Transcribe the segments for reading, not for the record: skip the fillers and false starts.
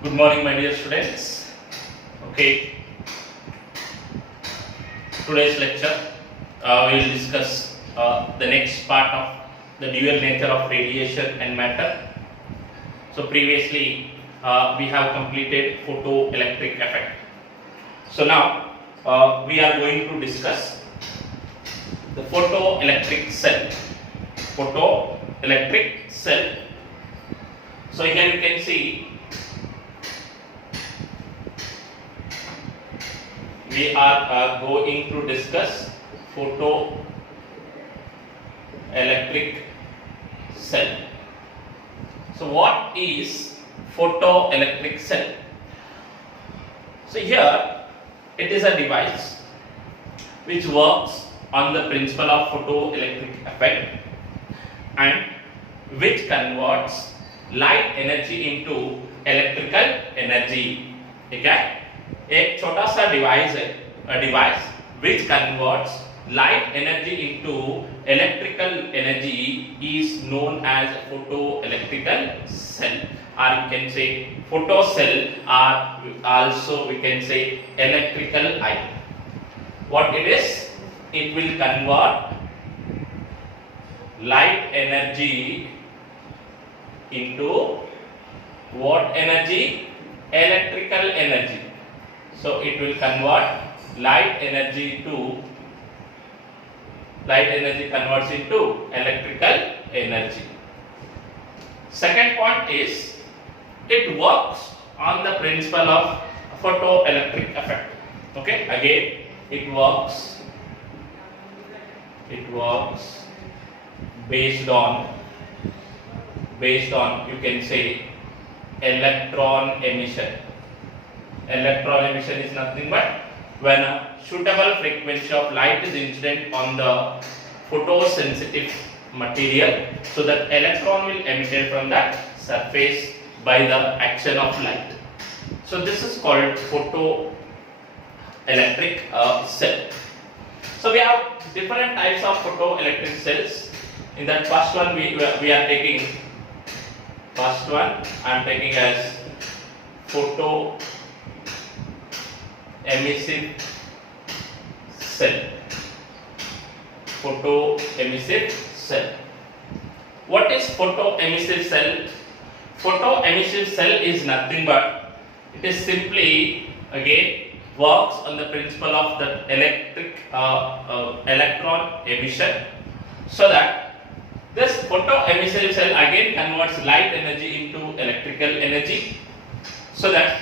Good morning, my dear students. Okay, today's lecture we will discuss the next part of the dual nature of radiation and matter. So previously we have completed photoelectric effect. So now we are going to discuss the photoelectric cell. Photoelectric cell. So here you can see we are going to discuss photoelectric cell. So what is photoelectric cell? So here it is a device which works on the principle of photoelectric effect and which converts light energy into electrical energy. Okay? एक छोटा सा device है, device which converts light energy into electrical energy is known as photoelectrical cell, or you can say photocell, or also we can say electrical eye. What it is? It will convert light energy into what energy? Electrical energy. So it will convert light energy converts into electrical energy. Second point is it works on the principle of photoelectric effect. Okay, again it works based on you can say electron emission. Electron emission is nothing but when a suitable frequency of light is incident on the photosensitive material, so that electron will emitted from that surface by the action of light. So this is called photoelectric cell. So we have different types of photoelectric cells. In that first one we are taking I am taking as photoemissive cell. Photoemissive cell. What is photoemissive cell? Photoemissive cell is nothing but it is simply again works on the principle of the electron emission, so that this photoemissive cell again converts light energy into electrical energy, so that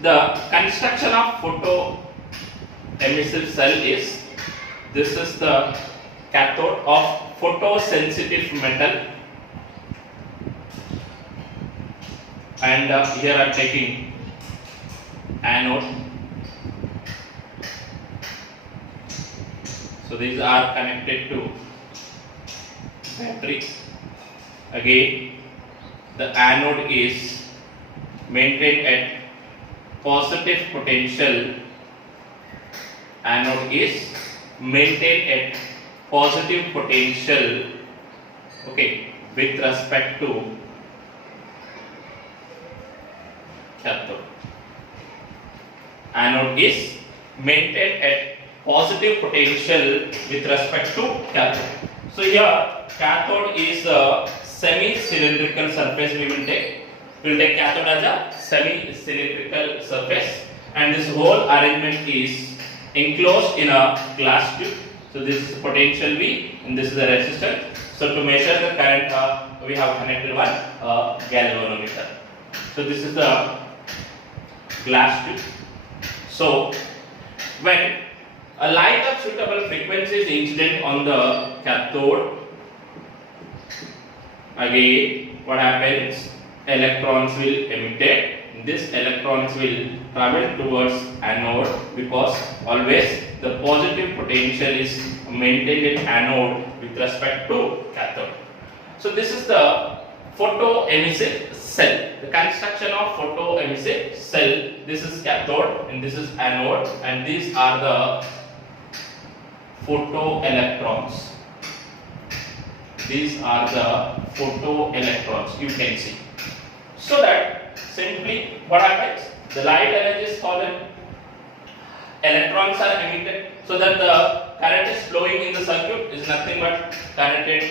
the construction of photoemissive cell is, this is the cathode of photosensitive metal, and here I am taking anode. So these are connected to battery. Again the anode is maintained at positive potential. Anode is maintained at positive potential, okay, with respect to cathode. Anode is maintained at positive potential with respect to cathode. So here cathode is a semi-cylindrical surface. We will take cathode as a semi-cylindrical surface, and this whole arrangement is enclosed in a glass tube. So this is potential V and this is the resistance. So to measure the current we have connected one galvanometer. So this is the glass tube. So when a light of suitable frequency is incident on the cathode, again what happens? Electrons will emitted. These electrons will travel towards anode, because always the positive potential is maintained in anode with respect to cathode. So this is the photoemissive cell. The construction of photoemissive cell. This is cathode and this is anode, and these are the photoelectrons. These are the photoelectrons, you can see. So that simply what happens, the light energy is fallen, electrons are emitted, so that the current is flowing in the circuit is nothing but converted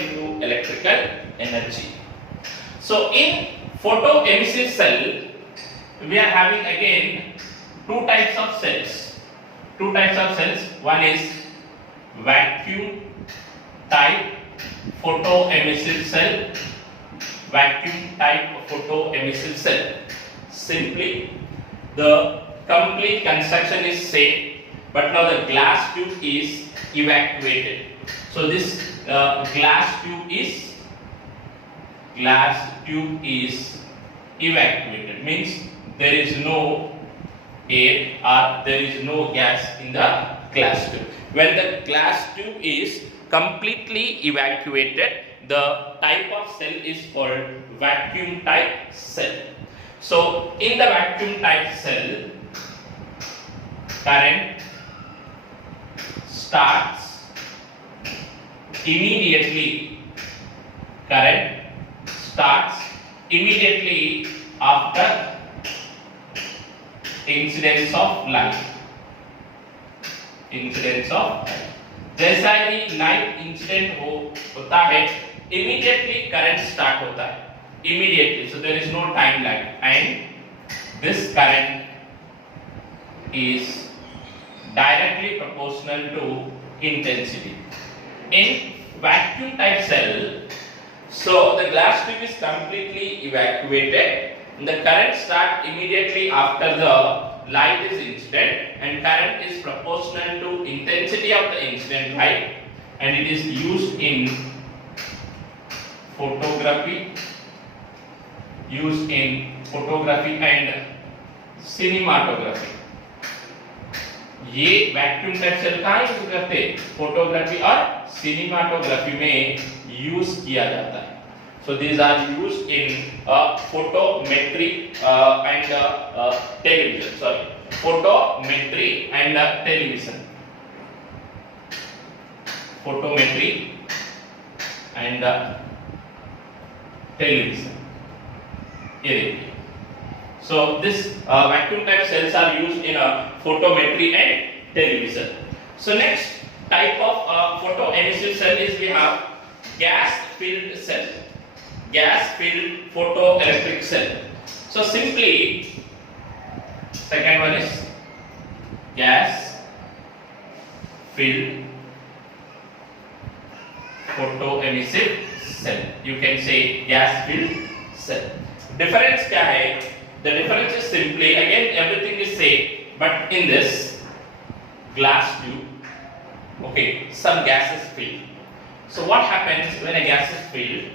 into electrical energy. So in photoemissive cell we are having again two types of cells. One is vacuum type photoemissive cell. Vacuum type photoemissive cell. Simply the complete construction is same, but now the glass tube is evacuated. So this glass tube is evacuated, means there is no air or there is no gas in the glass tube. When the glass tube is completely evacuated, the type of cell is called vacuum type cell. So in the vacuum type cell, current starts immediately after incidence of light. जैसा ही light incident होता है, immediately current start होता है, immediately, so there is no time lag, and this current is directly proportional to intensity. In vacuum type cell, so the glass tube is completely evacuated, and the current start immediately after the light is incident, and current is proportional to intensity of the incident light, and it is used in photography and cinematography. ये vacuum type cell कहाँ use करते हैं? Photography और cinematography में use किया जाता है. So these are used in photometry and television. Photometry and television. Photometry and television. So this vacuum type cells are used in photometry and television. So next type of photoemissive cell is we have gas filled cell. Gas filled photoelectric cell. So simply second one is gas filled photoemissive cell. You can say gas filled cell. Difference क्या है? The difference is simply, again everything is same, but in this glass tube, okay, some gas is filled. So what happens when a gas is filled?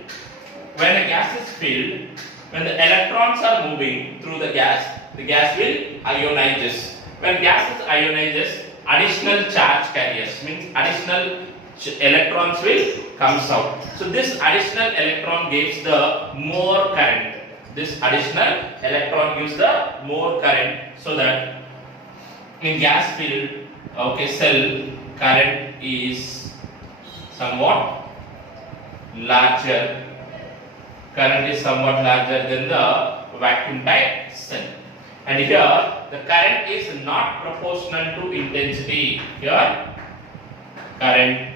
When a gas is filled, when the electrons are moving through the gas will ionize. When gas is ionizes, additional charge carriers, means additional electrons will comes out. So this additional electron gives the more current. This additional electron gives the more current, so that in gas filled cell, current is somewhat larger. Current is somewhat larger than the vacuum type cell. And here the current is not proportional to intensity. Here current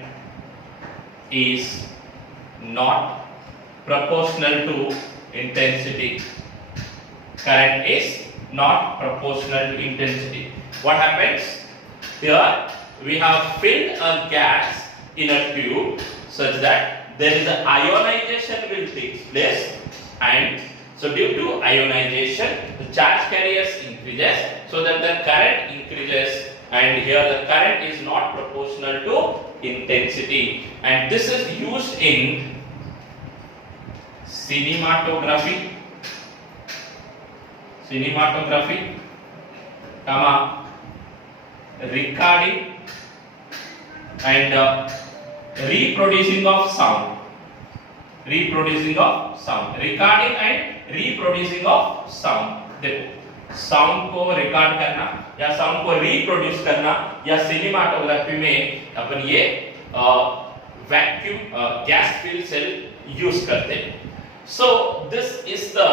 is not proportional to intensity. Current is not proportional to intensity. What happens? Here we have filled a gas in a tube such that there is a ionization will take place, and so due to ionization the charge carriers increases, so that the current increases, and here the current is not proportional to intensity, and this is used in cinematography, recording and reproducing of sound. Recording and reproducing of sound. देखो sound को record करना या sound को reproduce करना, या cinematography में अपन ये vacuum gas filled cell use करते हैं. So this is the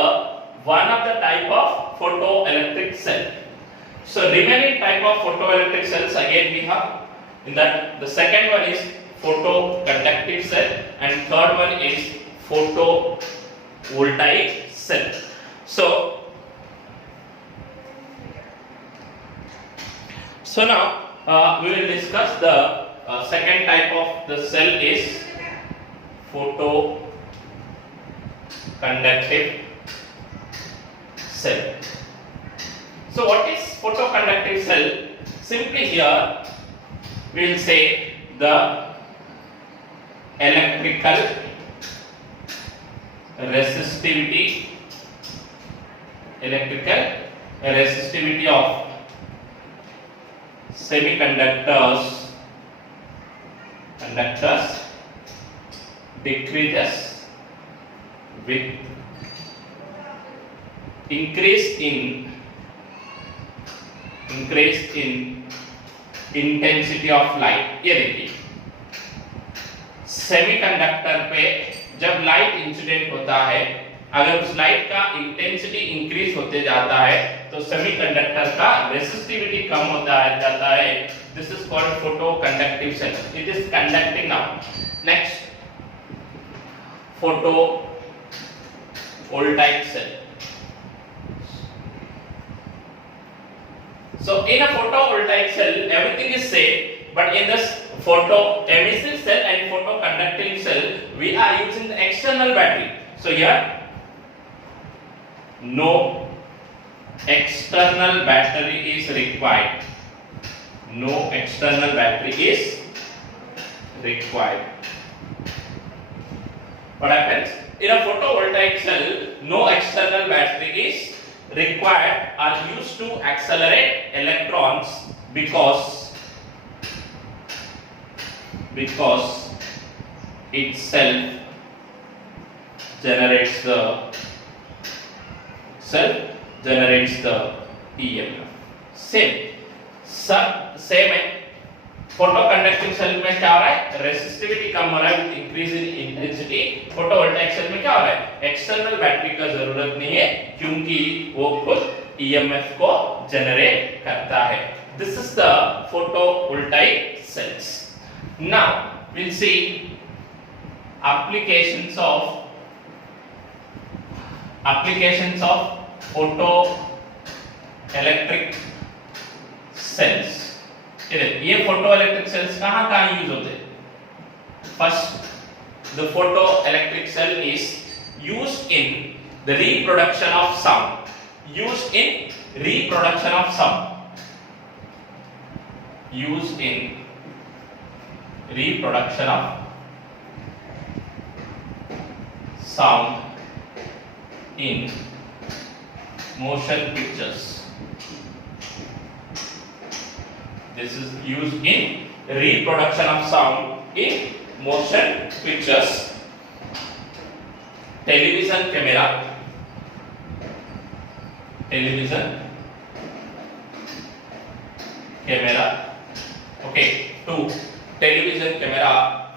one of the type of photoelectric cell. So remaining type of photoelectric cells again we have in that the second one is photoconductive cell and third one is photovoltaic cell. So now we will discuss the second type of the cell is photoconductive cell. So what is photoconductive cell? Simply here we will say the electrical resistivity of semiconductors decreases with increase in intensity of light. ये देखिए semiconductor पे जब light incident होता है, अगर उस light का intensity increase होते जाता है तो सेमीकंडक्टर का रेसिस्टिविटी कम होता जाता है. This is called photoconductive cell. It is conducting now. Next photovoltaic cell. So in a photovoltaic cell everything is same, but in this photoemissive cell and photoconducting cell we are using the external battery. So here no external battery is required. What happens? In a photovoltaic cell, no external battery is required or used to accelerate electrons because itself generates the EMF. Same है. फोटोकंडक्टिव cell में क्या हो रहा है? Resistivity कम हो रहा है with increase in intensity. Photovoltaic cell में क्या हो रहा है? एक्सटर्नल बैटरी का जरूरत नहीं है क्योंकि वो खुद ईएमएफ को जनरेट करता है. This is the photovoltaic cells. Now we'll see applications of photoelectric cells. ये photoelectric cells कहाँ यूज होते हैं? First, the photoelectric cell is used in the reproduction of sound. Used in reproduction of sound in motion pictures. This is used in reproduction of sound in motion pictures. Television camera. Okay, two. Television camera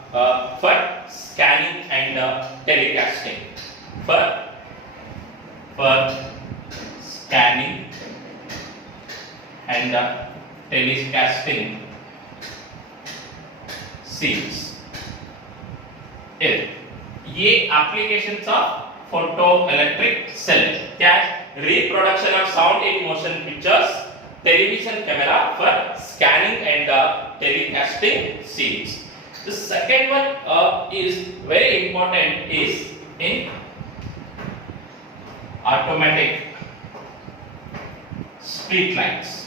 for scanning and telecasting. For scanning and telecasting scenes. ये applications of photoelectric cell. क्या है? Reproduction of sound in motion pictures, television camera for scanning and telecasting scenes. The second one is very important, is in automatic street lights.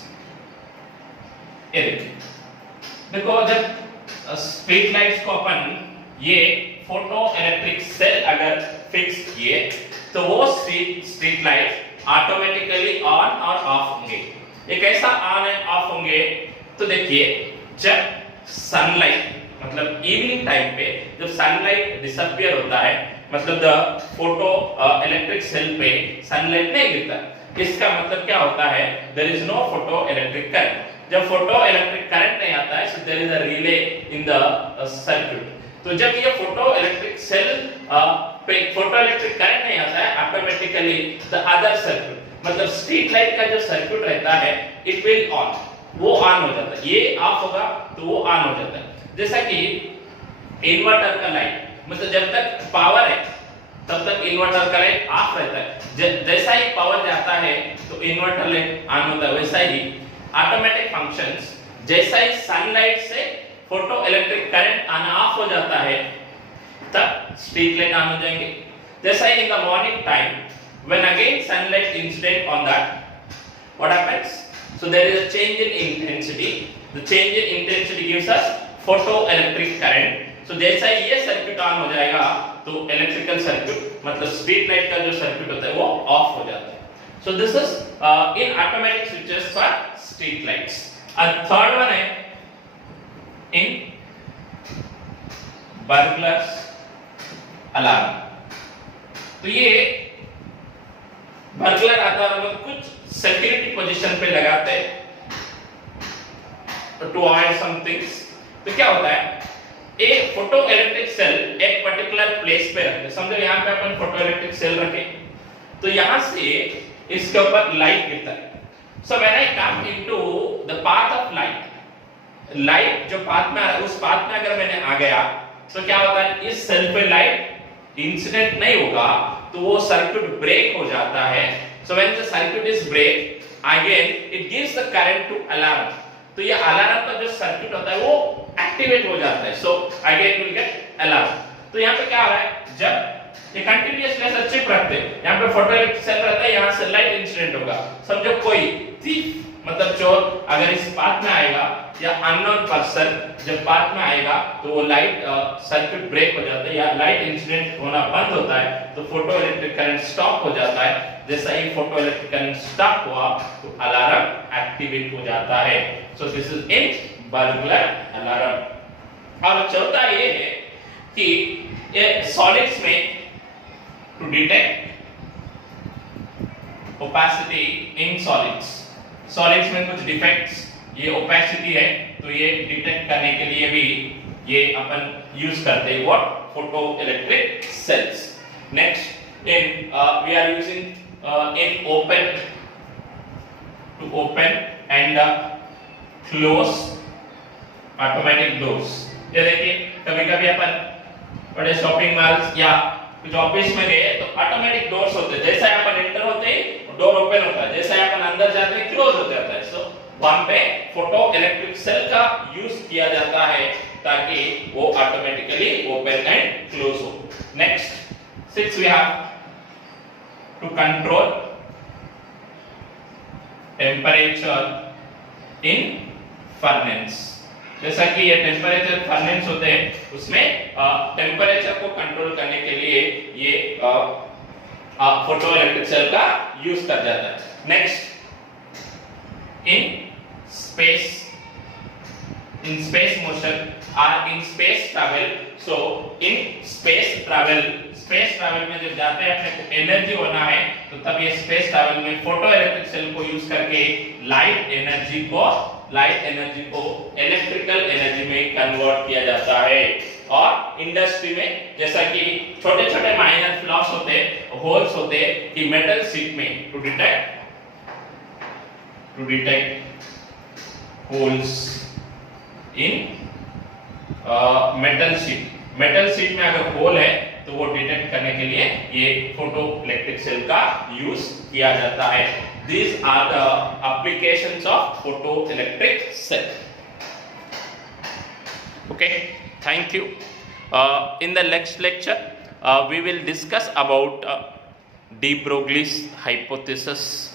देखो जब street lights को अपन ये photoelectric cell अगर fix किए तो वो स्ट्रीट लाइट ऑटोमेटिकली ऑन और of होंगे. ये कैसा ऑन एंड ऑफ होंगे? तो देखिए जब सनलाइट मतलब इवनिंग टाइम पे जब सनलाइट डिसअपियर होता है, मतलब द फोटो इलेक्ट्रिक सेल पे सनलाइट नहीं गिरता, इसका मतलब क्या होता है? There is no photoelectric current. जब फोटो इलेक्ट्रिक करंट नहीं आता है, so there is a relay in the circuit. तो जब ये photoelectric cell photoelectric current नहीं आता है, ऑटोमेटिकली द अदर सर्किट, मतलब स्ट्रीट लाइट का जो सर्किट रहता है इट विल ऑन, वो ऑन हो जाता है। ये ऑफ होगा तो वो ऑन हो जाता है। जैसा कि इन्वर्टर का लाइट, मतलब जब तक पावर है तब तक इन्वर्टर का लाइट ऑफ रहता है, जैसा ही पावर जाता है तो इन्वर्टर लाइट ऑन होता है। वैसा ही ऑटोमेटिक फंक्शंस, जैसा ही सनलाइट से photo electric current on off हो जाता है तब स्ट्रीट लाइट ऑन हो जाएंगे। जैसा ही in the morning time when again sunlight incident on that, what happens? So there is a change in intensity. The change in intensity gives us photoelectric current. So जैसा ही ये circuit on हो जाएगा तो electrical circuit, मतलब street light का जो circuit होता है वो ऑफ हो जाता है। So this is in automatic switches for street lights. And third one है in burglars alarm. तो ये बर्गलर आता है, मतलब कुछ सिक्योरिटी पोजीशन पे लगाते हैं टू अवॉइड समथिंग्स। तो क्या होता है, एक फोटो इलेक्ट्रिक सेल एक पर्टिकुलर प्लेस पे रखते हैं। समझो यहाँ पे अपन फोटो इलेक्ट्रिक सेल रखे, तो यहाँ से इसके ऊपर लाइट गिरता है। So when I come into the path of light, light जो पाथ में उस पाथ में अगर मैंने आ गया तो क्या होता है, इस सेल पे लाइट इंसिडेंट नहीं होगा तो वो सर्किट ब्रेक हो जाता है। So when the circuit is break again it gives the current to alarm. तो ये अलार्म का जो सर्किट होता है वो एक्टिवेट हो जाता है। So again will get alarm. तो यहाँ पे क्या हो रहा है, जब ये कंटीन्यूअसली ऐसा चिप रखते हैं, यहाँ पे फोटो इलेक्ट्रिक सेल रहता है, यहाँ से लाइट इंसिडेंट होगा। समझो कोई थीफ, मतलब चोर अगर इस पाथ में आएगा या अननोन पर्सन जब पाथ में आएगा तो वो लाइट सर्किट ब्रेक हो जाता है या लाइट इंसिडेंट होना बंद होता है, तो फोटो इलेक्ट्रिक करंट स्टॉप हो जाता है। जैसा ही फोटो इलेक्ट्रिक करंट स्टॉप हुआ तो अलार्म एक्टिवेट हो जाता है। So this is in burglar alarm. और चौथा ये है कि ये सॉलिड्स में to detect opacity in solids, solids में कुछ डिफेक्ट्स, ये ओपेसिटी है तो ये डिटेक्ट करने के लिए भी ये अपन यूज करते हैं what, photoelectric cells. Next in we are using in open to open and close automatic doors. ये देखिए कभी कभी अपन बड़े शॉपिंग मॉल्स या कुछ ऑफिस में गए तो ऑटोमेटिक डोर्स होते हैं, जैसा अपन एंटर होते हैं डोर ओपन होता है, जैसा अपन अंदर जाते हैं क्लोज हो जाता है। सो वहां पे फोटो इलेक्ट्रिक सेल का यूज किया जाता है ताकि वो ऑटोमेटिकली ओपन एंड क्लोज हो। Next 6 we have to control temperature in furnace। जैसा कि ये टेम्परेचर फर्नेस होते हैं उसमें टेम्परेचर को कंट्रोल करने के लिए ये फोटो इलेक्ट्रिक सेल का यूज कर जाता है। नेक्स्ट इन स्पेस मोशन और in space travel. So in space travel में जब जाते हैं अपने को एनर्जी होना है तो तब ये स्पेस ट्रैवल में फोटो इलेक्ट्रिक सेल को यूज करके लाइट एनर्जी को इलेक्ट्रिकल एनर्जी में कन्वर्ट किया जाता है। और इंडस्ट्री में जैसा कि छोटे छोटे माइनर फ्लॉस होते हैं, होल्स होते हैं कि मेटल शीट में to detect holes in metal sheet में अगर होल है तो वो डिटेक्ट करने के लिए ये फोटो इलेक्ट्रिक सेल का यूज किया जाता है। These are the applications of photoelectric cell. Okay, thank you. In the next lecture, we will discuss about de Broglie's hypothesis.